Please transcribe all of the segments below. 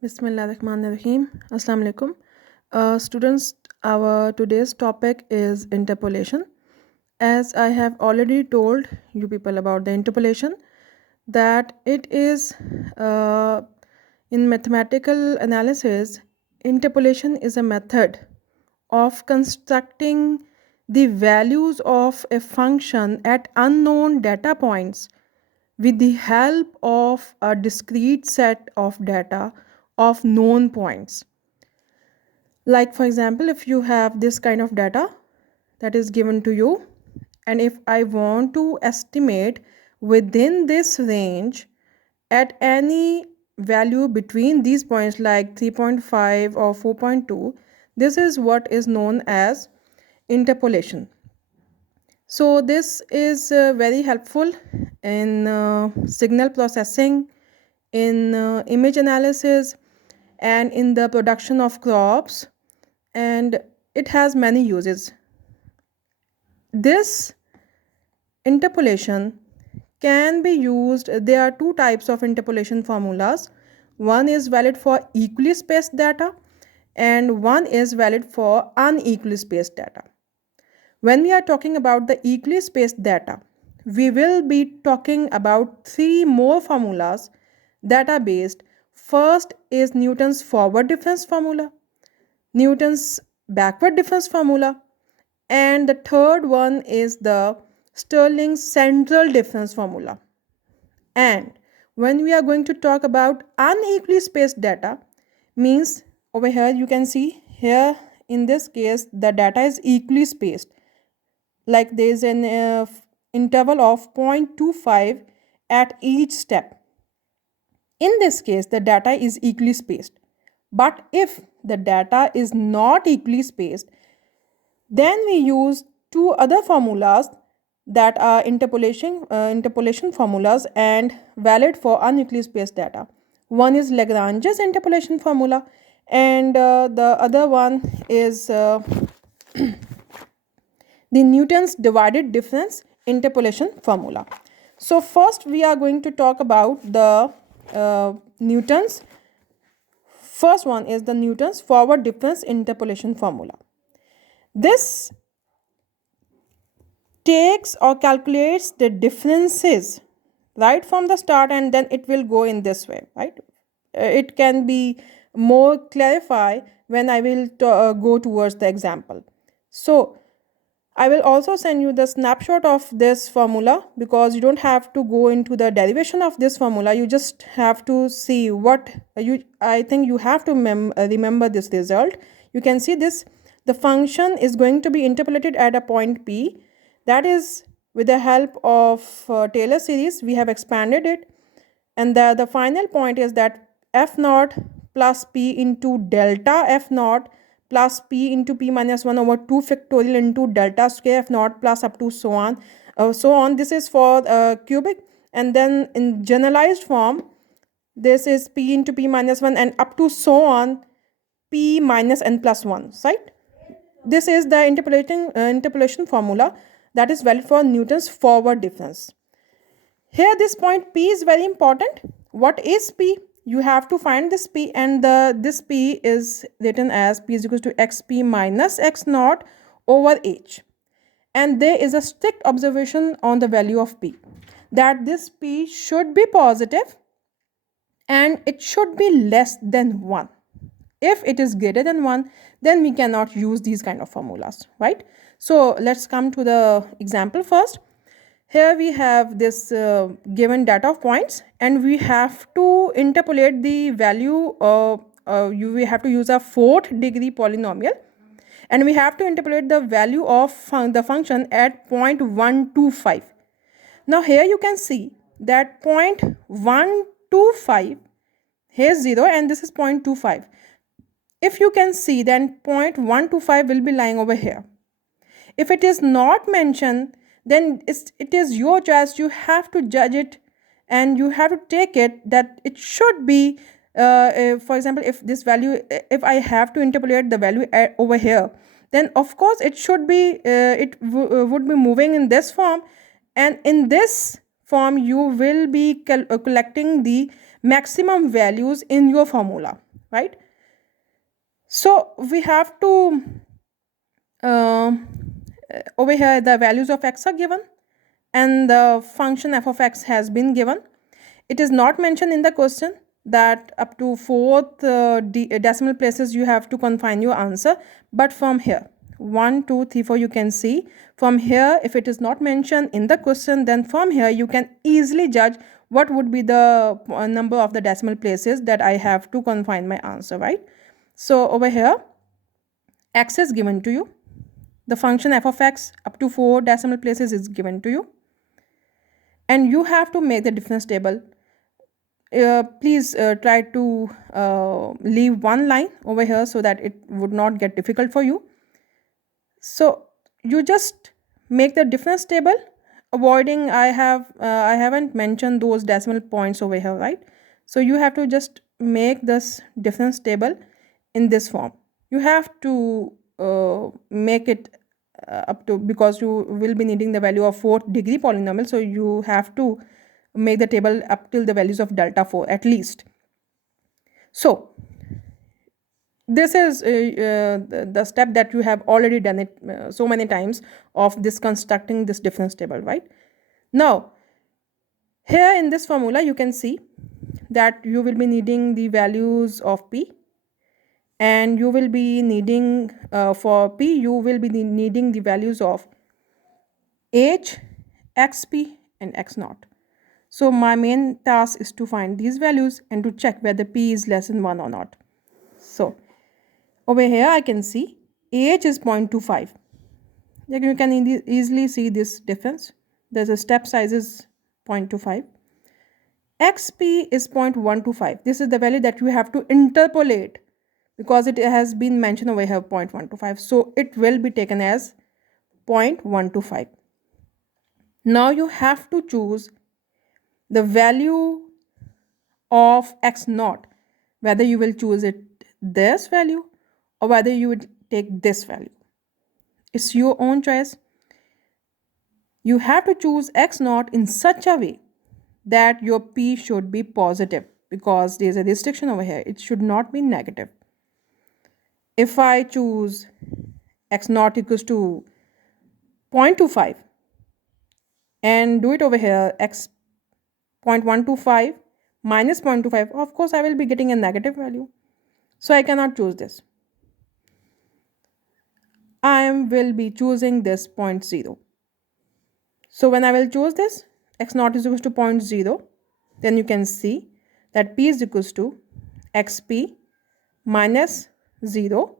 Bismillahirrahmanirrahim. Assalamu alaikum. Students, our today's topic is interpolation. As I have already told you people about the interpolation, that it is in mathematical analysis, interpolation is a method of constructing the values of a function at unknown data points with the help of a discrete set of data of known points. Like, for example, if you have this kind of data that is given to you, and if I want to estimate within this range at any value between these points like 3.5 or 4.2, this is what is known as interpolation. So this is very helpful in signal processing, in image analysis, and in the production of crops, and it has many uses. This interpolation can be used. There are two types of interpolation formulas. One is valid for equally spaced data and one is valid for unequally spaced data. When we are talking about the equally spaced data, we will be talking about three more formulas that are based. First is Newton's forward difference formula, Newton's backward difference formula, and the third one is the Stirling's central difference formula. And when we are going to talk about unequally spaced data, means over here you can see here in this case the data is equally spaced, like there is an interval of 0.25 at each step. In this case, the data is equally spaced. But if the data is not equally spaced, then we use two other formulas that are interpolation formulas and valid for unequally spaced data. One is Lagrange's interpolation formula, and the other one is the Newton's divided difference interpolation formula. So first we are going to talk about the Newton's. First one is the Newton's forward difference interpolation formula. This takes or calculates the differences right from the start, and then it will go in this way, right? It can be more clarified when I will go towards the example. So I will also send you the snapshot of this formula, because you don't have to go into the derivation of this formula. You just have to see what I think you have to remember this result. You can see this. The function is going to be interpolated at a point P. That is, with the help of Taylor series, we have expanded it. And the final point is that f naught plus p into delta f naught plus p into p minus 1 over 2 factorial into delta square f naught plus up to so on. This is for cubic, and then in generalized form, this is p into p minus 1 and up to so on p minus n plus 1, right? This is the interpolation formula that is valid for Newton's forward difference. Here this point P is very important. What is P? You have to find this P, and this P is written as P is equal to xp minus x naught over h. And there is a strict observation on the value of P, that this P should be positive and it should be less than 1. If it is greater than 1, then we cannot use these kind of formulas, right? So let's come to the example first. Here we have this given data of points, and we have to interpolate the value. We have to use a 4th degree polynomial, and we have to interpolate the value of the function at 0.125. Now here you can see that 0.125, here is 0 and this is 0.25. If you can see, then 0.125 will be lying over here. If it is not mentioned, then it is your choice. You have to judge it, and you have to take it that it should be, for example, if this value, if I have to interpolate the value over here, then of course it should be, would be moving in this form, and in this form you will be collecting the maximum values in your formula. right? So we have to over here the values of x are given and the function f of x has been given. It is not mentioned in the question that up to fourth decimal places you have to confine your answer, but from here 1 2 3 4 you can see from here, if it is not mentioned in the question, then from here you can easily judge what would be the number of the decimal places that I have to confine my answer, right? So over here x is given to you, the function f of x up to 4 decimal places is given to you, and you have to make the difference table. Please try to leave one line over here so that it would not get difficult for you. So you just make the difference table, avoiding I haven't mentioned those decimal points over here, right? So you have to just make this difference table in this form. You have to make it up to, because you will be needing the value of fourth degree polynomial, so you have to make the table up till the values of delta 4 at least. So this is the step that you have already done it so many times of this constructing this difference table, right? Now here in this formula you can see that you will be needing the values of p, and you will be needing for p you will be needing the values of h, xp and x naught. So my main task is to find these values and to check whether p is less than 1 or not. So over here I can see AH is 0.25. You can easily see this difference. There's a step size is 0.25. XP is 0.125. This is the value that you have to interpolate because it has been mentioned over here 0.125. So it will be taken as 0.125. Now you have to choose the value of x naught, whether you will choose it this value or whether you would take this value. It's your own choice. You have to choose x naught in such a way that your p should be positive, because there's a restriction over here. It should not be negative. If I choose x naught equals to 0.25 and do it over here, x 0.125 minus 0.25, of course I will be getting a negative value. So I cannot choose this. I will be choosing this 0.0. So when I will choose this, x naught is equals to 0.0, then you can see that p is equals to xp minus 0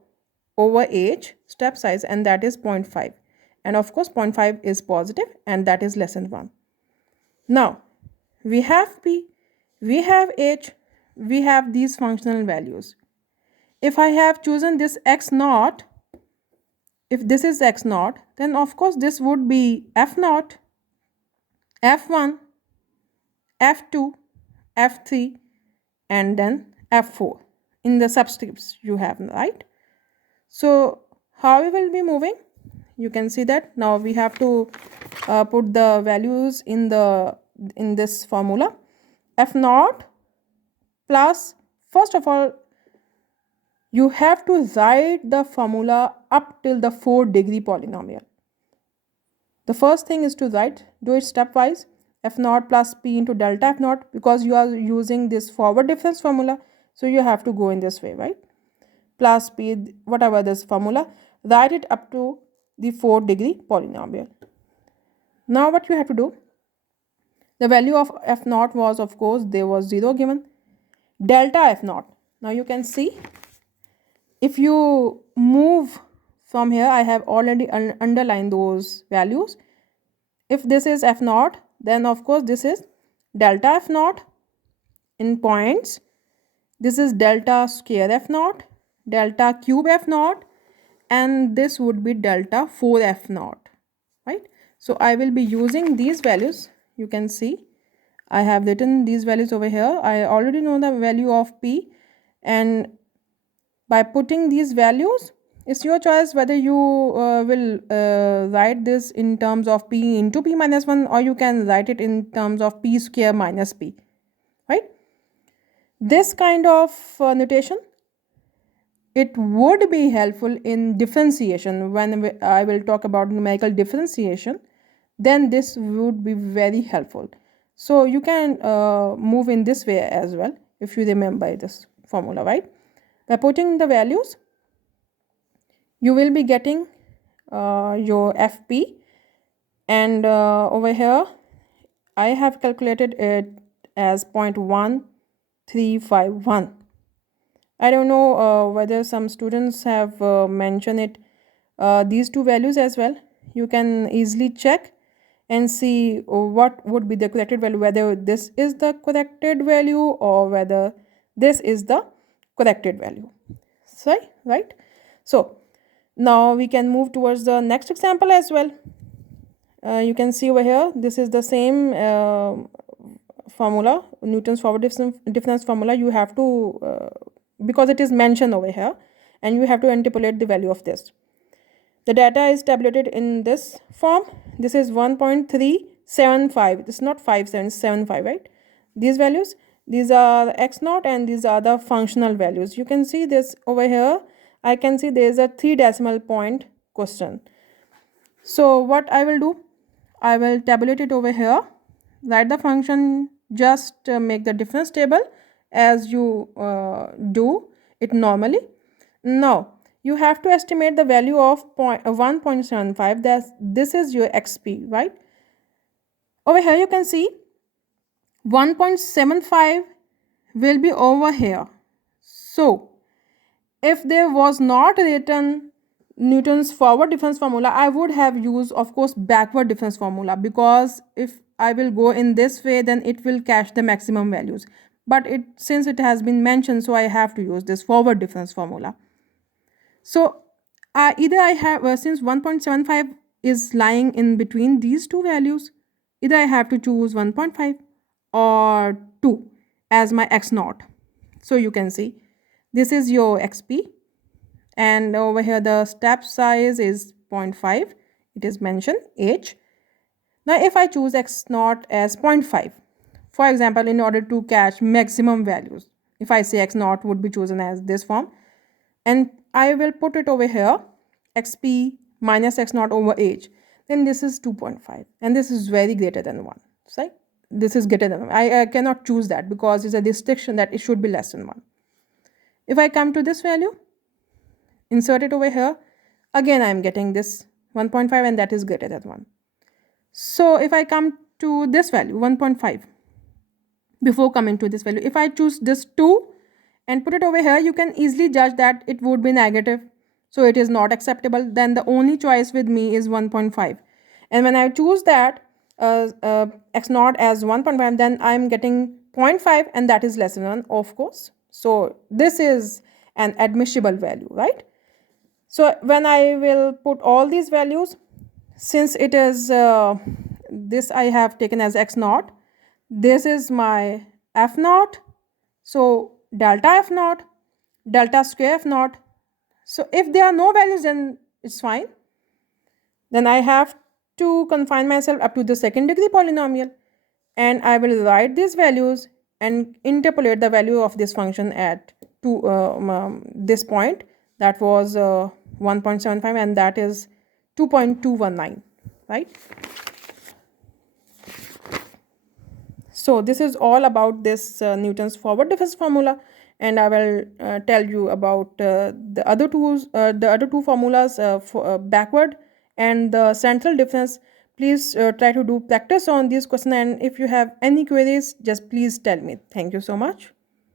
over h step size, and that is 0.5. And of course 0.5 is positive and that is less than 1. Now we have p, we have h, we have these functional values. If I have chosen this x naught, if this is x naught, then of course this would be f naught, f1, f2, f3 and then f4 in the subscripts you have, right? So how we will be moving? You can see that now we have to put the values in this formula. F naught plus, first of all, you have to write the formula up till the 4th degree polynomial. The first thing is to write, do it stepwise, f naught plus p into delta f naught, because you are using this forward difference formula, so you have to go in this way, right? Plus p, whatever this formula, write it up to the 4th degree polynomial. Now what you have to do, the value of f naught was, of course, there was 0 given, delta f naught. Now you can see, if you move from here, I have already underlined those values. If this is f naught, then of course this is delta f naught in points. This is delta square f naught, delta cube f naught, and this would be delta 4 f naught, right? So I will be using these values. You can see I have written these values over here. I already know the value of p, and by putting these values, it's your choice whether you will write this in terms of p into p minus 1, or you can write it in terms of p square minus p, right? This kind of notation it would be helpful in differentiation. When I will talk about numerical differentiation, then this would be very helpful. So you can move in this way as well if you remember this formula, right? By putting the values, you will be getting your FP, and over here I have calculated it as 0.1351. I don't know whether some students have mentioned it, these two values as well. You can easily check and see what would be the corrected value, whether this is the corrected value or whether this is the corrected value. Right? So now we can move towards the next example as well. You can see over here, this is the same formula, Newton's forward difference formula. You have to, because it is mentioned over here, and you have to interpolate the value of this. The data is tabulated in this form. This is 1.375. This is not 5775, right? These values, these are x naught and these are the functional values. You can see this over here. I can see there is a 3 decimal point question. So what I will do, I will tabulate it over here, write the function, just make the difference table as you do it normally. Now you have to estimate the value of 1.75. This is your xp, right? Over here you can see 1.75 will be over here. So if there was not written Newton's forward difference formula, I would have used, of course, backward difference formula, because if I will go in this way, then it will catch the maximum values. But since it has been mentioned, so I have to use this forward difference formula. So either I have, since 1.75 is lying in between these two values, either I have to choose 1.5 or 2 as my x naught. So you can see this is your xp, and over here the step size is 0.5. It is mentioned h. Now if I choose x naught as 0.5, for example, in order to catch maximum values, if I say x naught would be chosen as this form, and I will put it over here, xp minus x naught over h, then this is 2.5, and this is very greater than 1, right? This is greater than 1. I cannot choose that because it's a restriction that it should be less than 1. If I come to this value, insert it over here, again I am getting this 1.5, and that is greater than 1. So if I come to this value 1.5, before coming to this value, if I choose this 2 and put it over here, you can easily judge that it would be negative, so it is not acceptable. Then the only choice with me is 1.5, and when I choose that x naught as 1.5, then I am getting 0.5, and that is less than 1, of course. So this is an admissible value, right? So when I will put all these values, since it is this I have taken as x naught, this is my f naught, so delta f naught, delta square f naught. So if there are no values, then it's fine. Then I have to confine myself up to the second degree polynomial, and I will write these values and interpolate the value of this function at this point, that was 1.75, and that is 2.219, right? So this is all about this Newton's forward difference formula, and I will tell you about the other two formulas for backward and the central difference. Please try to do practice on this question, and if you have any queries, just please tell me. Thank you so much.